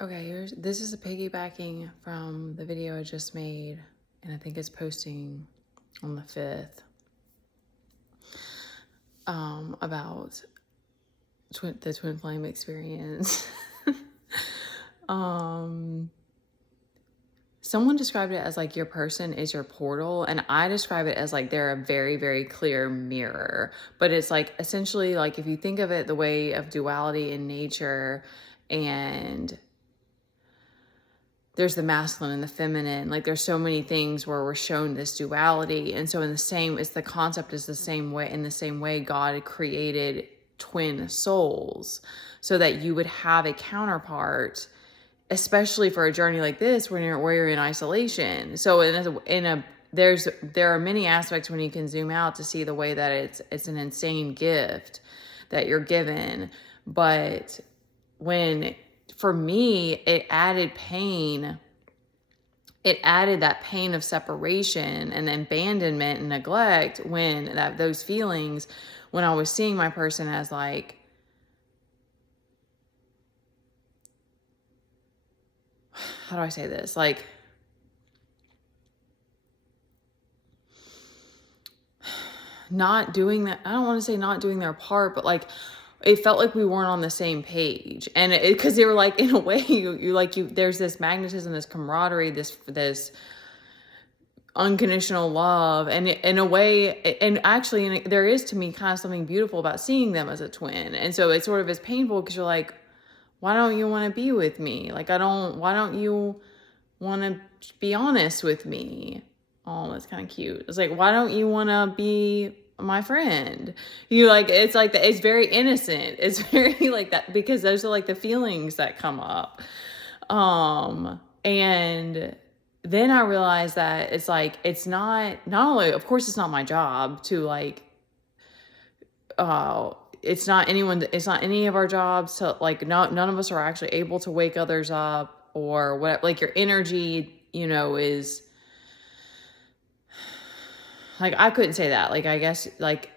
Okay, this is a piggybacking from the video I just made, and I think it's posting on the 5th, about the twin flame experience. um, Someone described it as like your person is your portal, and I describe it as like they're a very, very clear mirror. But it's like essentially like if you think of it the way of duality in nature, and there's the masculine and the feminine, like there's so many things where we're shown this duality. And so it's the concept is the same way. In the same way God created twin souls so that you would have a counterpart, especially for a journey like this where you're in isolation. So there are many aspects when you can zoom out to see the way that it's an insane gift that you're given. But for me, it added pain. It added that pain of separation and abandonment and neglect those feelings when I was seeing my person as like, how do I say this? Like, not doing that. I don't want to say not doing their part, but like, it felt like we weren't on the same page. And because they were like, in a way, there's this magnetism, this camaraderie, this unconditional love. And in a way, and actually there is to me kind of something beautiful about seeing them as a twin. And so it sort of is painful because you're like, why don't you want to be with me? Like, why don't you want to be honest with me? Oh, that's kind of cute. It's like, why don't you want to be my friend? It's very innocent. It's very like that, because those are like the feelings that come up. And then I realized that it's like, it's not only, of course, it's not my job to like, it's not any of our jobs to like, none of us are actually able to wake others up or what, like your energy, is like, I couldn't say that. Like, I guess like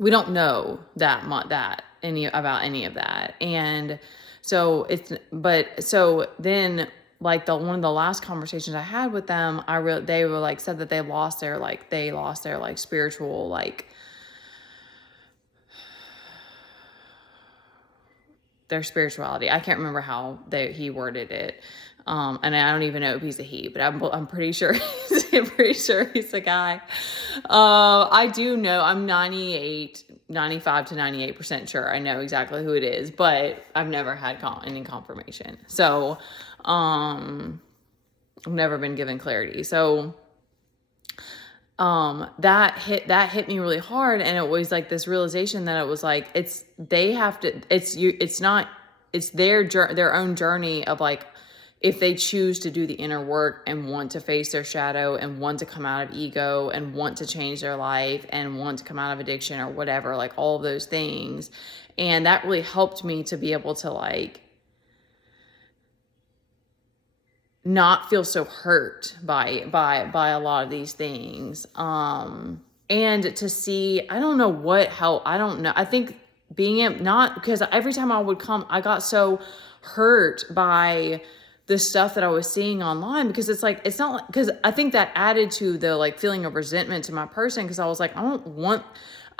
we don't know about any of that. And so then like one of the last conversations I had with them, they were like, said that they lost their like spiritual, like their spirituality. I can't remember how he worded it. And I don't even know if he's a he, but I'm pretty sure I'm pretty sure he's a guy. I do know, I'm 95 to 98% sure I know exactly who it is, but I've never had any confirmation. So, I've never been given clarity. So, that hit me really hard. And it was like this realization that it was like, it's their own journey of like, if they choose to do the inner work and want to face their shadow and want to come out of ego and want to change their life and want to come out of addiction or whatever, like all of those things. And that really helped me to be able to like not feel so hurt by a lot of these things. And to see, I don't know what help. I don't know. I think because every time I would come, I got so hurt by the stuff that I was seeing online, because it's like, it's not because I think that added to the like feeling of resentment to my person. Cause I was like, I don't want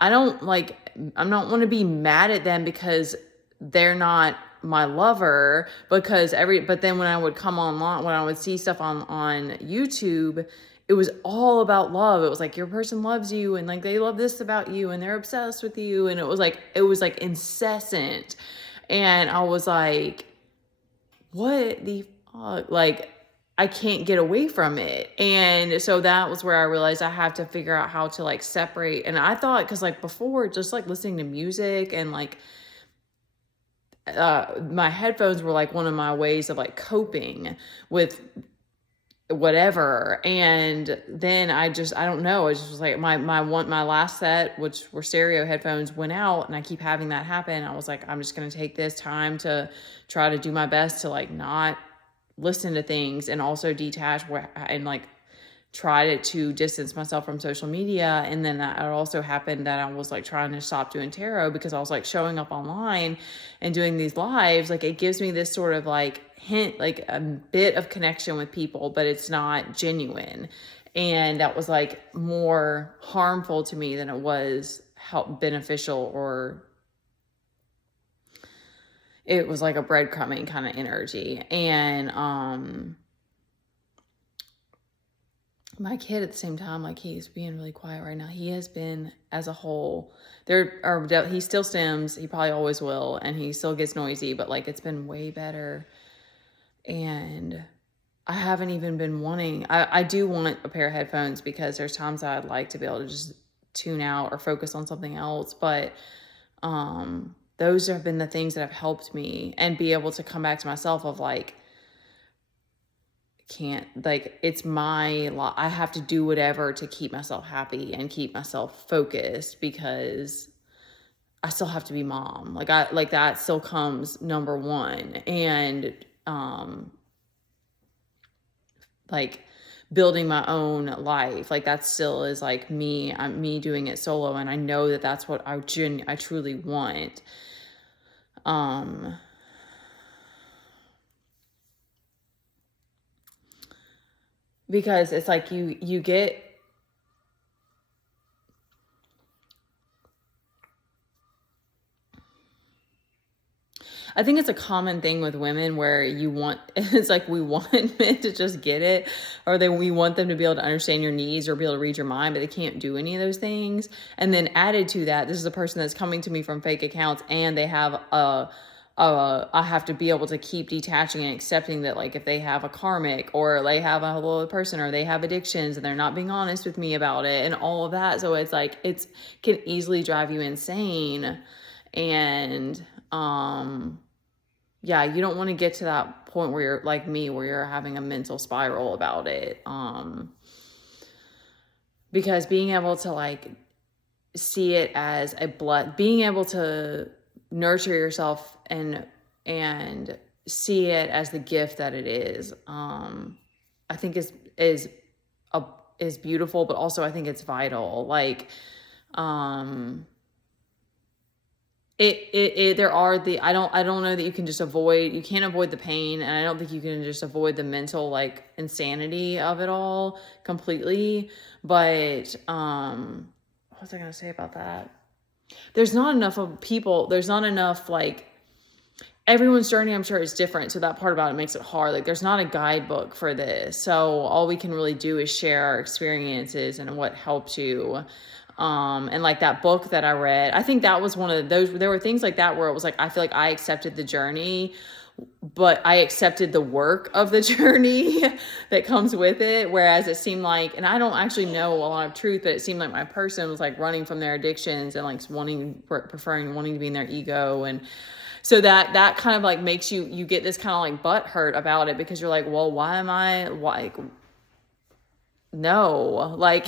to be mad at them because they're not my lover, but then when I would come online, when I would see stuff on YouTube, it was all about love. It was like, your person loves you and like they love this about you and they're obsessed with you. And it was like incessant. And I was like, what the fuck? Like, I can't get away from it. And so that was where I realized I have to figure out how to like separate. And I thought, cause like before, just like listening to music and like, my headphones were like one of my ways of like coping with whatever. And then I don't know. It just was like my last set, which were stereo headphones, went out, and I keep having that happen. I was like, I'm just going to take this time to try to do my best to like not listen to things and also detach and like tried to distance myself from social media. And then that also happened that I was like trying to stop doing tarot because I was like showing up online and doing these lives. Like it gives me this sort of like hint, like a bit of connection with people, but it's not genuine. And that was like more harmful to me than it was beneficial, or it was like a breadcrumbing kind of energy. And my kid at the same time, like he's being really quiet right now. He has been as a whole, he still stims, he probably always will, and he still gets noisy, but like it's been way better. And I haven't even been wanting, I do want a pair of headphones because there's times I'd like to be able to just tune out or focus on something else. But those have been the things that have helped me and be able to come back to myself of like, it's I have to do whatever to keep myself happy and keep myself focused, because I still have to be mom. Like that still comes number one. And like building my own life, like that still is like I'm me doing it solo. And I know that that's what I truly want. Because it's like you get, I think it's a common thing with women where it's like we want men to just get it, or we want them to be able to understand your needs or be able to read your mind, but they can't do any of those things. And then added to that, this is a person that's coming to me from fake accounts, and they have I have to be able to keep detaching and accepting that, like, if they have a karmic, or they have a little person, or they have addictions and they're not being honest with me about it and all of that. So it's like, can easily drive you insane. And, yeah, you don't want to get to that point where you're like me, where you're having a mental spiral about it. Because being able to like see it as being able to nurture yourself and see it as the gift that it is, I think is beautiful, but also I think it's vital. Like, there are I don't know that you can't avoid the pain, and I don't think you can just avoid the mental like insanity of it all completely. But what was I gonna say about that? There's not enough like, everyone's journey, I'm sure, is different. So that part about it makes it hard. Like, there's not a guidebook for this. So all we can really do is share our experiences and what helped you. And like that book that I read, I think that was one of those, there were things like that where it was like, I feel like I accepted the journey, but I accepted the work of the journey that comes with it. Whereas it seemed like, and I don't actually know a lot of truth, but it seemed like my person was like running from their addictions and like wanting to be in their ego. And so that kind of like makes you get this kind of like butt hurt about it, because you're like, well, why am I like, no, like,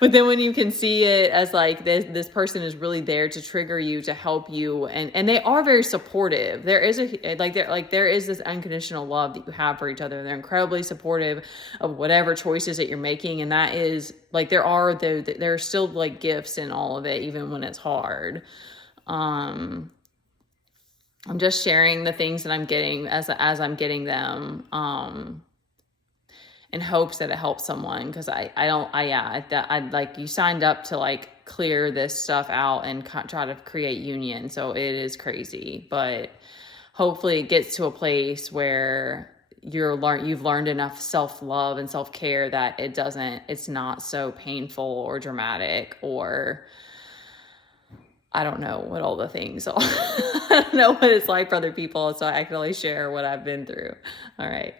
but then when you can see it as like this person is really there to trigger you, to help you, and they are very supportive. There is there is this unconditional love that you have for each other. They're incredibly supportive of whatever choices that you're making, and that is like, there are still like gifts in all of it, even when it's hard. I'm just sharing the things that I'm getting as I'm getting them, in hopes that it helps someone. Cause I like, you signed up to like clear this stuff out and try to create union. So it is crazy, but hopefully it gets to a place where you've learned enough self-love and self-care that it's not so painful or dramatic, or I don't know what all the things are. I don't know what it's like for other people, so I can only share what I've been through. All right.